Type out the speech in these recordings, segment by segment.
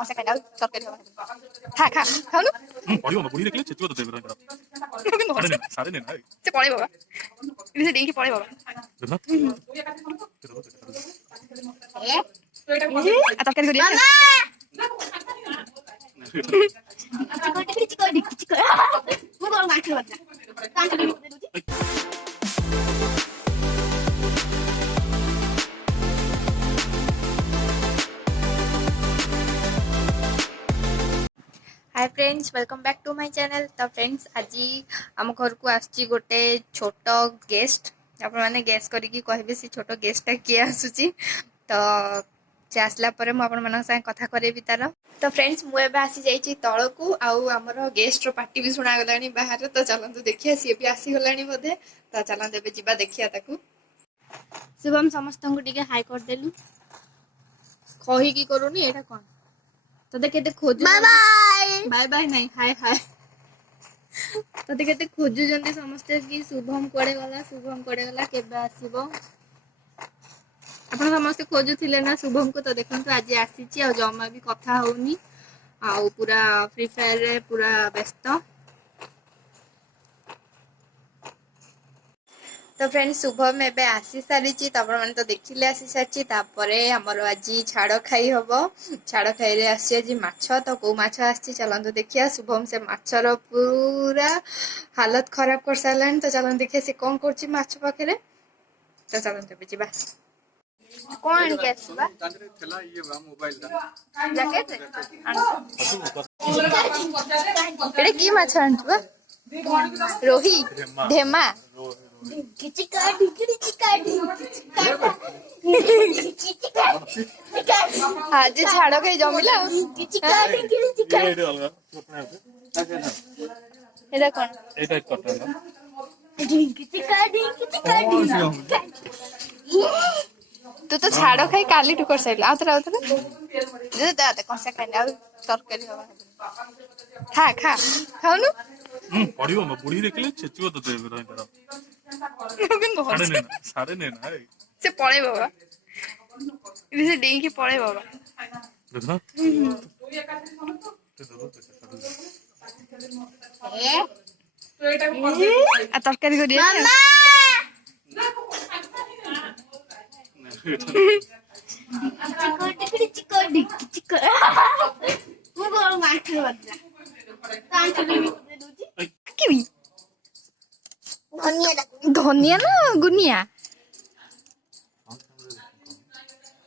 कसे खाइला तरकारी हो खा खा खाउनु पडियो म बुढी देखले छेतुवा त देबे रंग सारे ने ना से पळे बाबा इसे डेंकी पळे बाबा देना ए तरकारी करिया चिको मु बोल माछ बच्चा कांच दे दूची hi friends welcome back to my channel. तो फ्रेंड्स आज आम घर को आसची गोटे छोट गेस्ट आप मैंने गेस करिकी कहबे से छोट गेस्टा किए आसुची तो से आसला परे मु आपण मन संग कथा करेबी तार। तो फ्रेंड्स मु एबे आसी जाईची तळकू आउ हमर गेस्ट रो पार्टी भी सुना गलानी बाहर। तो चलंतु देखिया सी भी आसी गलानी बोधे तो चलंतु एबे जिबा देखिया ताकू। शुभम समस्त को टिके हाई कर देलु कहि की करूनी एटा कोन तते केते खोजु बाय बाय बाय बाय नहीं हाय हाय तते केते खोजु जंदी समस्त की शुभम कोडे गला केबे आसीबो आपण समस्त खोजु थिले ना शुभम को। तो देखंतु आज आसीची आ जमा भी कथा होनी आ पूरा फ्री फायर रे पूरा व्यस्त। तो फ्रेंड्स शुभम एबे आसी सारी तापर माने तो देखिले आसी सारी तापर हमर आज छाड़ खाई हबो। छाड़ खाई रे आसी आज माछ तो को माछ आसी चलंतु देखिया। शुभम से माछर पूरा हालत खराब कर सारलान तो चलंतु देखिया से कोन करछि माछ पाखरे। तो चलंतु बे जिबा कोन के आसीबा तांदरे थला ये बा मोबाइल दा जैकेट एडे की माछ आनतबा रोही ढेमा आज छाड़ कहीं जमिला तू तो छाड़ खाई काली टुकर साइड आउतरा कसा खाई तरकारी खा खा खाउनु पडियो म बुढी देखले छेतुवा त देबे रंग सारे ने ना से पळे बाबा इसे डेंकी पळे बाबा देखना आ तरकारी करिया धनिया ना गुनिया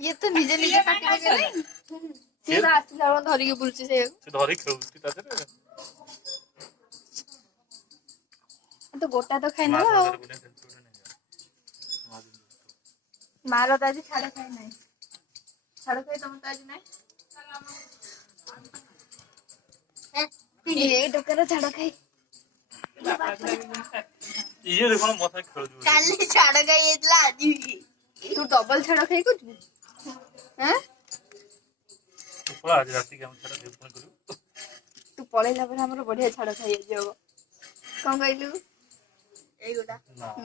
ये तो निजे निजे काटी के नहीं सीधा आसिला धरी के बुलची से धरी खेलुची ता देरे तो गोटा तो खाई ना मारो तो आज छाड़ खाई नहीं छाड़ खाई तुम तो आज नहीं ये डोकर छाड़ खाई ये देखो ना मथा खेल जो काली छाड़ गई इतला आज तू डबल छाड़ खाई कुछ हैं तू पळा आज राती के हम छाड़ दे फोन करू तू पळेला पर हमर बढ़िया छाड़ खाई जेबो कोन कहलु ए गोटा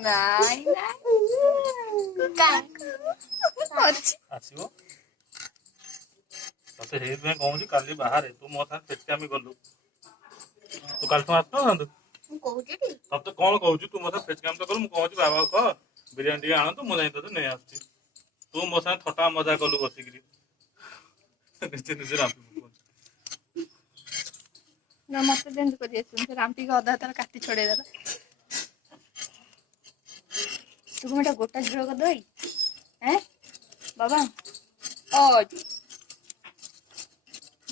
नाइ नाइ का आसीबो तते हे में कहूँ काली बाहर तू मथा पेट में गलु तू काल तो आतो ना मु कहू के तब तो कौन कहू तू मत फेच काम तो कर कहूँ बाबा कह बिरियानी टे आण तो मुझे तो नहीं आसती तू मो साथ थटा मजा कलु बसिकी निजे निजे रांपी ना मत बेंद कर फिर रांपी के अधा तार काटी छोड़े देला तू मेटा गोटा झोल कर दई हैं बाबा ओ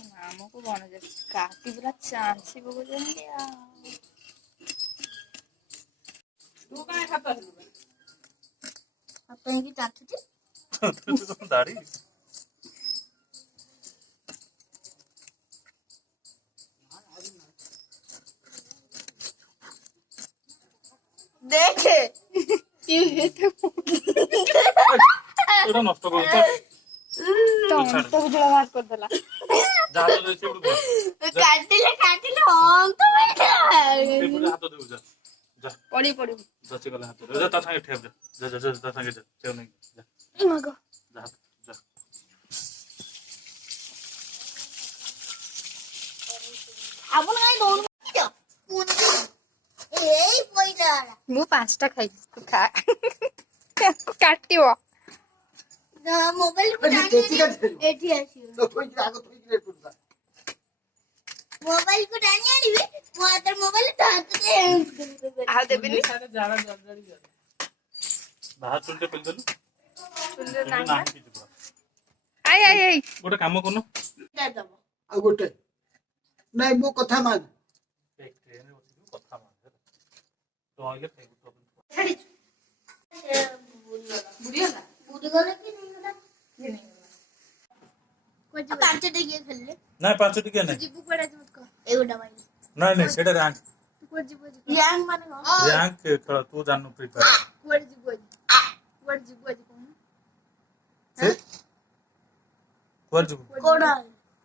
नाम को बन जा काटी पूरा चांसी बगो जंदिया तू काय खाता अपन की चाचू तो दाढ़ी देखे ये तो एटा नष्ट कर तो गुजरा बात कर देला जा तो से उड़ काटिले हम तो बैठा हाथ दे जा जा पड़ी पड़ी जचे गला हाथ जा ता संगे ठेब जा जा जा ता संगे जा ठेब नहीं जा ए मगो जा जा ଆପଣ କାଇଁ ଦଉନ ଏଇ ପଇଲା ମୁଁ 5ଟା ଖାଇଛି ତୁ ଖା ତାକୁ କାଟିବ ମୋବାଇଲ ଏଠି ଆସିବ ମୋବାଇଲ କୁ ଟାଣି ଆଣିବେ ମୋ ହାତରେ ମୋବାଇଲ ତ ହାତରେ ଆଉ ଦେବିନି ବାହାର ଚୁଲିଟେ ପେଲିଦେଲୁ ଚୁଲିରେ ନାହିଁ ନା। ନାହିଁ କିଛି ପୁରା। ଆଇ ଆଇ ଆଇ ଗୋଟେ କାମ କରୁନ ଦବ ଆଉ ଗୋଟେ ନାଇଁ ମୋ କଥା ମାନ ଟ୍ରେନରେ ବସିକି କଥା ମାନ ରହିଲେ ଖାଇବୁ ଛାଡିଛୁ ବୁଡିଗଲା ବୁଡିଗଲେ କି ନେଇଗଲା ପାଞ୍ଚ ଟିକିଏ ଖେଳିଲେ ନାଇଁ 5 ଟିକିଆ ନାଇଁ ଯିବୁ କୁଆଡେ ଯିବୁ କହ ଏଇଟା ଭାଇ ନାଇଁ ନାଇଁ ସେଇଟା ରାଙ୍କ ତୁ କୁଆଡେ ଯିବୁ ୟାଙ୍ଗ ମାନେ କଣ ରାଙ୍କ ଖେଳ ତୁ ଜାଣିନୁ ପ୍ରି ଫାୟାର କୁଆଡେ ଯିବୁ ଆଜି କହୁନୁ ସେ କୁଆଡେ ଯିବୁ କୋଡା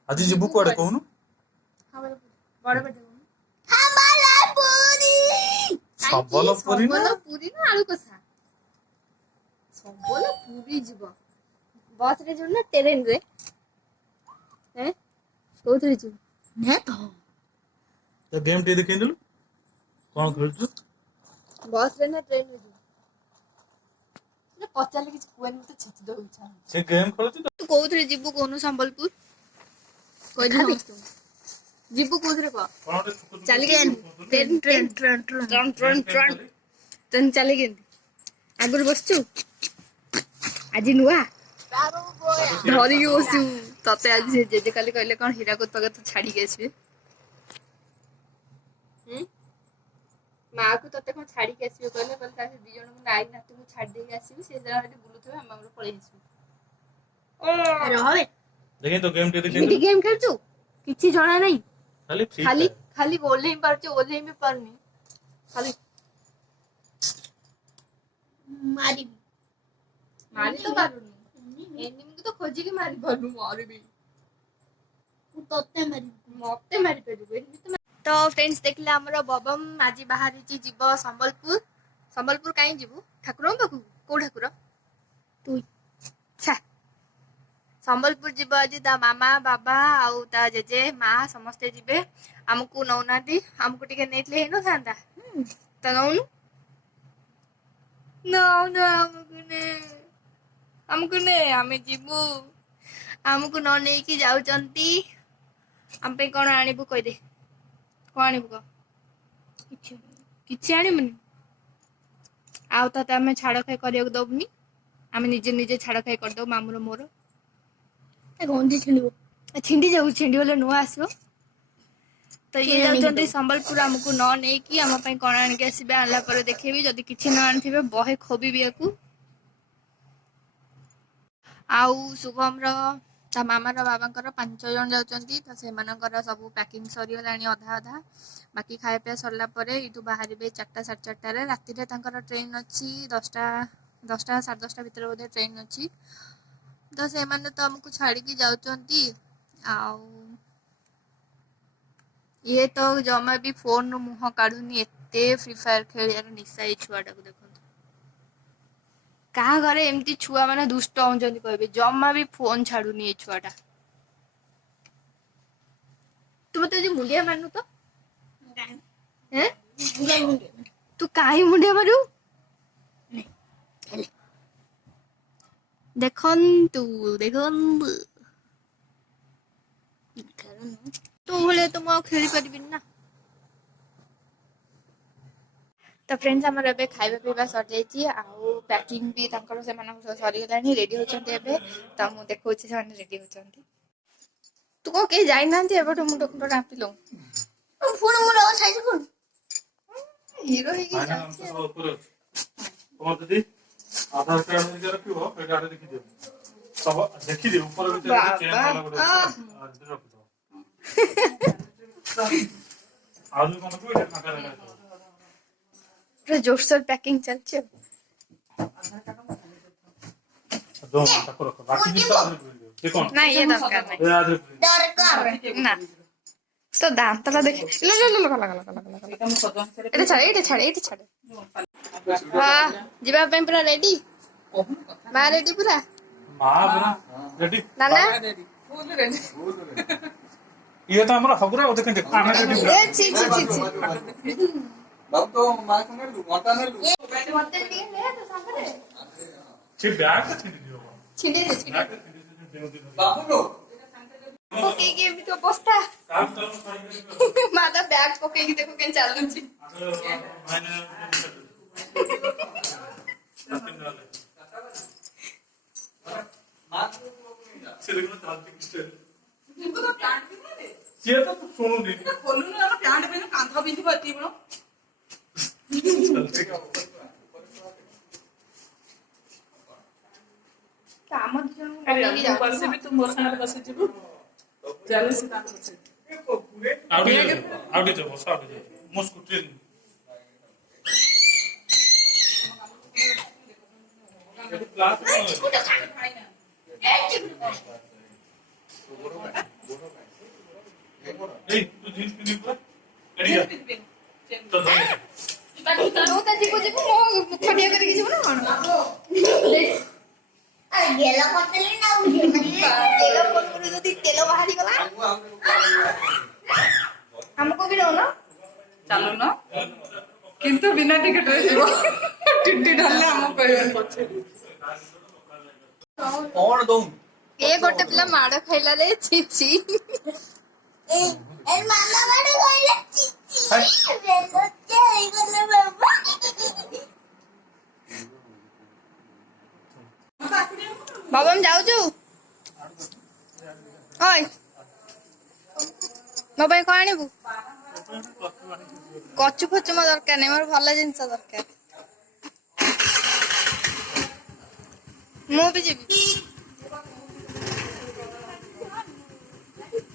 ଆଜି ଯିବୁ କୁଆଡେ କହୁନୁ ବଡ ବେଟେ ସମ୍ବଲପୁରୀ ସମ୍ବଲପୁରୀ ନା ସମ୍ବଲପୁରୀ ନା ଆଳୁ କଷା ସମ୍ବଲପୁରୀ ଯିବ ବସ ରେ ଯିବୁ ନା ଟ୍ରେନ ରେ କୋଉଥିରେ ଯିବୁ ଗେମ୍ ଟିକେ ଦେଖେଇଦେଲୁ କଣ ଖେଳୁଛୁ ବସ ରେ ନା ଟ୍ରେନ ରେ ଯିବୁ ପଚାରିଲେ କିଛି କୁହନି ମତେ ଛେଚି ଦଉ ଇଚ୍ଛା ହଉଛି। ସେ ଗେମ୍ ଖେଳୁଛୁ ତ ତୁ କୋଉଥିରେ ଯିବୁ କହୁନୁ ସମ୍ବଲପୁର କହିଲି ସମସ୍ତଙ୍କୁ ଯିବୁ କୋଉଥିରେ କହ କଣ ଗୋଟେ ଛୁକୁ ଛୁକୁ ଚାଲିକି train train train train train train train ଚାଲି କେମିତି ଆଗରୁ ବସିଛୁ ଆଜି ନୂଆ ଧରିକି ବସିବୁ ତତେ ଆଜି ସେ ଜେଜେ କାଲି କହିଲେ କଣ ହୀରାକୁଦ ପାଖ ତୁ ଛାଡିକି ଆସିବେ ମାଆକୁ ତତେ କଣ ଛାଡିକି ଆସିବେ କହିଲେ କହିଲେ ତା 2 ଜଣଙ୍କୁ ନାଇ ନାତୁକୁ ଛାଡି ଦେଇକି ଆସିବି ସେ ଜଣ ଏଠି ବୁଲୁଥିବେ ଆମେ ଆମର ପଳେଇ ଆସିବୁ ରହେ ଦେଖେଇ ତ ଗେମ୍ ଟିକେ ଏମିତି ଦେଖେଇଦେଲୁ ଗେମ୍ ଖେଳୁଛୁ କିଛି ଜଣା ନାହିଁ ଖାଲି ଫ୍ରି ଖାଲି ଫାୟାର ଖାଲି ଓହ୍ଲେଇ ପାରୁଛୁ ଓହ୍ଲେଇ ବି ପାରୁନି ଖାଲି ମାରିବି ମାରି ତ ପାରୁନି ଏନିମିକୁ ତ ଖୋଜିକି ମାରି ପାରୁନୁ ମାରିବି ମୁଁ ତତେ ମାରିବି ମତେ ମାରି ପାରିବୁ ତ ଫ୍ରେଣ୍ଡସ୍ ଦେଖିଲେ ଆମର ବବମ୍ ଆଜି ବାହାରିଛି ଯିବ ସମ୍ବଲପୁର ସମ୍ବଲପୁର କାହିଁ ଯିବୁ ଠାକୁରଙ୍କ ପାଖକୁ କୋଉ ଠାକୁର ତୁ ଛା ସମ୍ବଲପୁର ଯିବ ଆଜି ତା ମାମା ବାବା ଆଉ ତା ଜେଜେ ମା ସମସ୍ତେ ଯିବେ ଆମକୁ ନଉନାହାନ୍ତି ଆମକୁ ଟିକେ ନେଇଥିଲେ ହେଇନଥାନ୍ତା ତ ନଉନୁ ନଉନୁ ଆମକୁ ନେ ଆମେ ଯିବୁ ଆମକୁ ନ ନେଇକି ଯାଉଛନ୍ତି ଆମ ପାଇଁ କଣ ଆଣିବୁ କହିଦେ କଣ ଆଣିବୁ କହ କିଛି ଆଣିବୁନି ଆଉ ତତେ ଆମେ ଛାଡ ଖାଇ କରିବାକୁ ଦବୁନି ଆମେ ନିଜେ ଛାଡ ଖାଇ କରିଦବୁ ମାମୁର ମୋର ଗଞ୍ଜି ଛିଣ୍ଡିବ ଛିଣ୍ଡି ଯାଉ ଛିଣ୍ଡି ଗଲେ ନୂଆ ଆସିବ ତ ଇଏ ଯାଉଛନ୍ତି ସମ୍ବଲପୁର ଆମକୁ ନ ନେଇକି ଆମ ପାଇଁ କଣ ଆଣିକି ଆସିବେ ଆଣିଲା ପରେ ଦେଖେଇବି ଯଦି କିଛି ନ ଆଣିଥିବେ ବହେ ଖୋବିବି ୟାକୁ ଆଉ ଶୁଭମର ତା ମାମାର ବାବାଙ୍କର 5 ଜଣ ଯାଉଛନ୍ତି ତ ସେମାନଙ୍କର ସବୁ ପ୍ୟାକିଂ ସରିଗଲାଣି ଅଧା ଅଧା ବାକି ଖାଇବା ପିଇବା ସରିଲା ପରେ ଏଇଠୁ ବାହାରିବେ 4ଟା 4:30ରେ ରାତିରେ ତାଙ୍କର ଟ୍ରେନ୍ ଅଛି 10ଟା 10:30 ଭିତରେ ବୋଧେ ଟ୍ରେନ୍ ଅଛି ତ ସେମାନେ ତ ଆମକୁ ଛାଡିକି ଯାଉଛନ୍ତି ଆଉ ଇଏ ତ ଜମା ବି ଫୋନରୁ ମୁହଁ କାଢୁନି ଏତେ ଫ୍ରି ଫାୟାର ଖେଳିବାର ନିଶା ଏଇ ଛୁଆଟାକୁ ଦେଖନ୍ତୁ କାହା ଘରେ ଏମିତି ଛୁଆ ମାନେ ଦୁଷ୍ଟ ହଉଛନ୍ତି କହିବେ ଜମା ବି ଫୋନ ଛାଡୁନି ଏଇ ଛୁଆଟା ତୁ ମତେ ଆଜି ମୁଣ୍ଡିଆ ମାରୁନୁ ତ ତୁ କାହିଁ ମୁଣ୍ଡିଆ ମାରୁ ଦେଖନ୍ତୁ ଦେଖନ୍ତୁ ତୋ ଭଳିଆ ତ ମୁଁ ଆଉ ଖେଳି ପାରିବିନି ନା ତ ଫ୍ରେଣ୍ଡସ୍ ଆମର ଏବେ ଖାଇବା ପିଇବା ସରିଯାଇଛି ଆଉ ପ୍ୟାକିଂ ବି ତାଙ୍କର ସେମାନଙ୍କ ସରିଗଲାଣି ରେଡି ହଉଛନ୍ତି ଏବେ ତ ମୁଁ ଦେଖଉଛି ସେମାନେ ରେଡି ହଉଛନ୍ତି ତୁ କଣ କେହି ଯାଇନାହାନ୍ତି ଏବେଠୁ ମୁଣ୍ଡ ଫୁଣ୍ଡ ରାମ୍ପିଲୁ ପୁଣି ମୋର ସାଇଜ କଣ ହିରୋ ହେଇକି ଫାଇନାଲ ଯାଉଛି ଆନ୍ସର ଉପରେ ଅଛି ତମର ଯଦି ଆଧାର କାର୍ଡ ହେରିକା ରଖିବ ଏ ଗାଡି ଦେଖିଦିଅ ସବୁ ଦେଖିଦିଅ ଉପର ଭିତରେ ଗୋଟେ ଚେନ୍ ବାଲା ଗୋଟେ ଅଛି ଭିତରେ ରଖିଦବ ଆଉ ଯୋଉ କଣ କହିବେ ଫାଙ୍କା ଜାଗା ଅଛି ପୁରା ଜୋରସୋର ପ୍ୟାକିଂ ଚାଲିଛି ଆଉ ଦମ ତାକୁ ରଖ ବାକି ଜିନିଷ ଆଦେହରେ ପୁରେଇ ଦିଅ ସେ କଣ ନାଇଁ ଇଏ ଦରକାର ନାହିଁ ଏ ଆଦେହରେ ପୁରେଇ ଦିଅ ଦରକାର ନା ତ ଦାନ୍ତଟା ଦେଖି ଏଇଟା ଛାଡ ଯିବା ପାଇଁ ପୁରା ରେଡି ମା ରେଡି ପୁରା ମା ପୁରା ରେଡି ନାନା ये तो हमारा हबुरा वो देखें देखो आने रेडी ए छी छी छी छी बाबू तो मां संगे घंटा ने मते लिए ले तो सामने छी बैग से छीन दियो छिड़े दे छिड़े बैग से छीन दियो बाबू लो ओके के भी तो बस्ता काम चलो फाइनल मादा बैग पके की देखो केन चालू छी इनको तो प्लांट भी नहीं दे ये तो सुनो दी खोलू ना प्लांट में कांधा बिंदी बत्ती बनो चलते का काम जन अरे ऊपर से भी तुम मोर साथ बसे जीबो चले से काम बसे आउट जाओ बस आउट जाओ मस्को ट्रेन क्लास ए तू जींस पहनी पूरा कड़िया तो तो ताजी को जीव मो खडिया करके जीव ना कोन देख अरे गेला पतली ना उठे तेलो कोन जदी तेलो बाहरी गला हमको भी दो ना चलो ना किंतु बिना टिकट रे जीवो टिट्टी ढलले हम कहबे पछे कौन दऊ ए गोटे पिला माड़ खाइला रे छी छी ए मामा बड़े कोइला चिची बेलो चई गले बाबा बाबा हम जाऊ छु ओय ମୋ ପାଇଁ କଣ ଆଣିବୁ କଚୁ ଫଚୁ ମୋ ଦରକାର ନାହିଁ ମୋର ଭଲ ଜିନିଷ ଦରକାର ମୁଁ ବି ଯିବି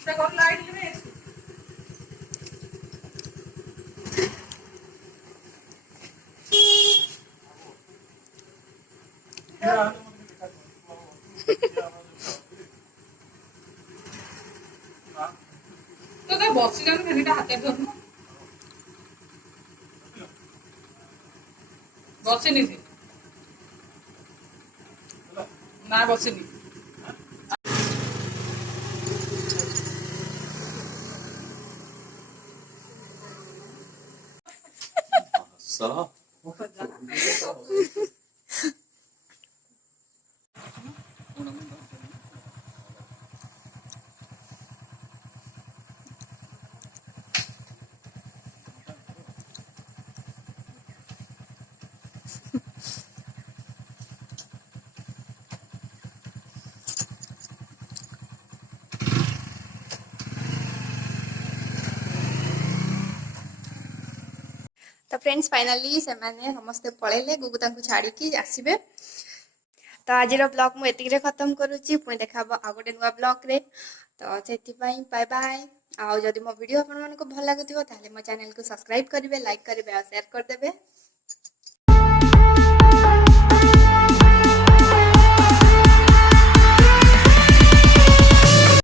ସେ घर लाइट ले तो का बॉक्स जान फेरीटा हाथे धरनु बसिनी से ना बसिनी सा तो फ्रेंड्स फाइनली से माने समस्ते पळेले गुगु तांको छाडी की आसीबे तो आज ब्लॉग मु एतिक खत्म करूची पुणी देखा आ गोटे नुआ ब्लॉग रे तो सेति पई बाय बाय आ जदि मो वीडियो आपन मन को भल लागुथिबो ताले मो चैनल को सब्सक्राइब करिवे लाइक करिवे और शेयर कर देबे।